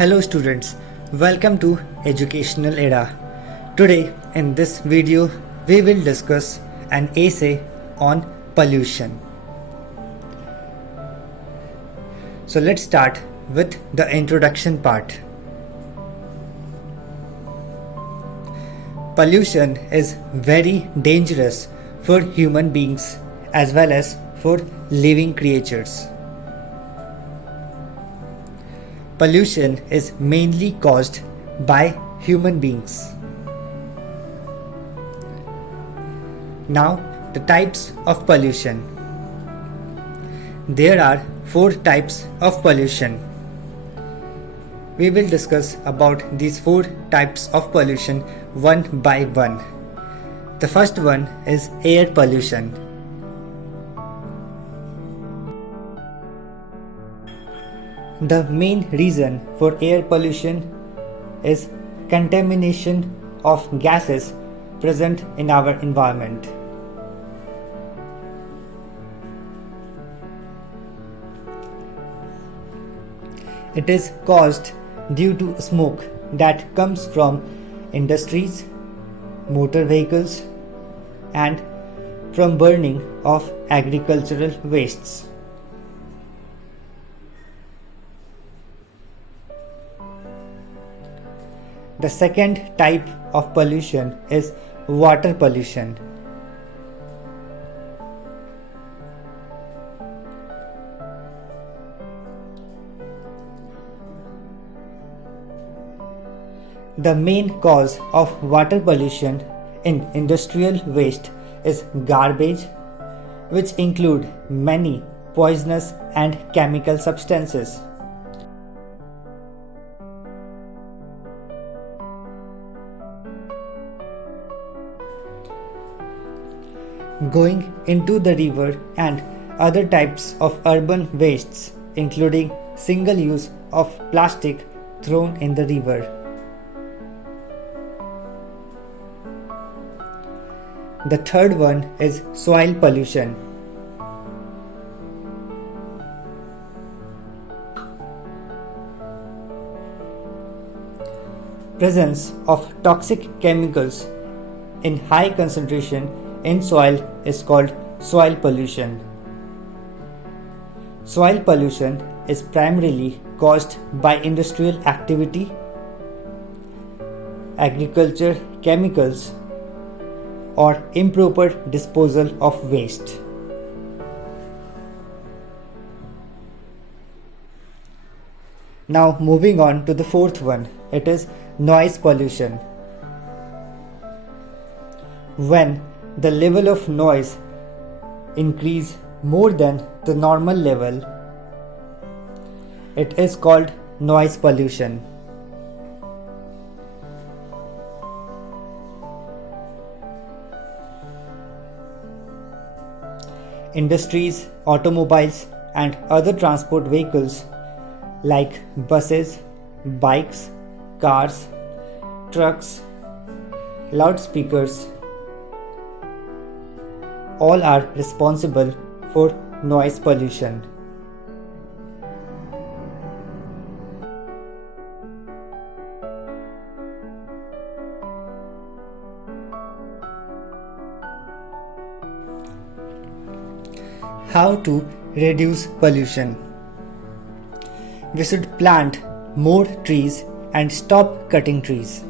Hello students, welcome to Educational Era. Today in this video we will discuss an essay on pollution. So let's start with the introduction part. Pollution is very dangerous for human beings as well as for living creatures. Pollution is mainly caused by human beings. Now, the types of pollution. There are 4 types of pollution. We will discuss about these 4 types of pollution one by one. The first one is air pollution. The main reason for air pollution is contamination of gases present in our environment. It is caused due to smoke that comes from industries, motor vehicles, and from burning of agricultural wastes. The second type of pollution is water pollution. The main cause of water pollution in industrial waste is garbage, which include many poisonous and chemical substances. Going into the river and other types of urban wastes, including single use of plastic thrown in the river. The third one is soil pollution. Presence of toxic chemicals in high concentration in soil is called soil pollution. Soil pollution is primarily caused by industrial activity, agriculture chemicals, or improper disposal of waste. Now moving on to the fourth one, it is noise pollution. When the level of noise increase more than the normal level, it is called noise pollution. Industries, automobiles, and other transport vehicles like buses, bikes, cars, trucks, loudspeakers, all are responsible for noise pollution. How to reduce pollution? We should plant more trees and stop cutting trees.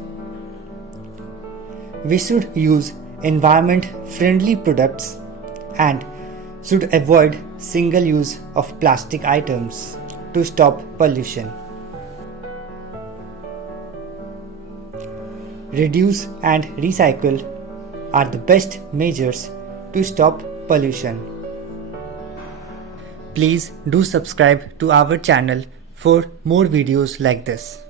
We should use environment-friendly products and should avoid single use of plastic items to stop pollution. Reduce and recycle are the best measures to stop pollution. Please do subscribe to our channel for more videos like this.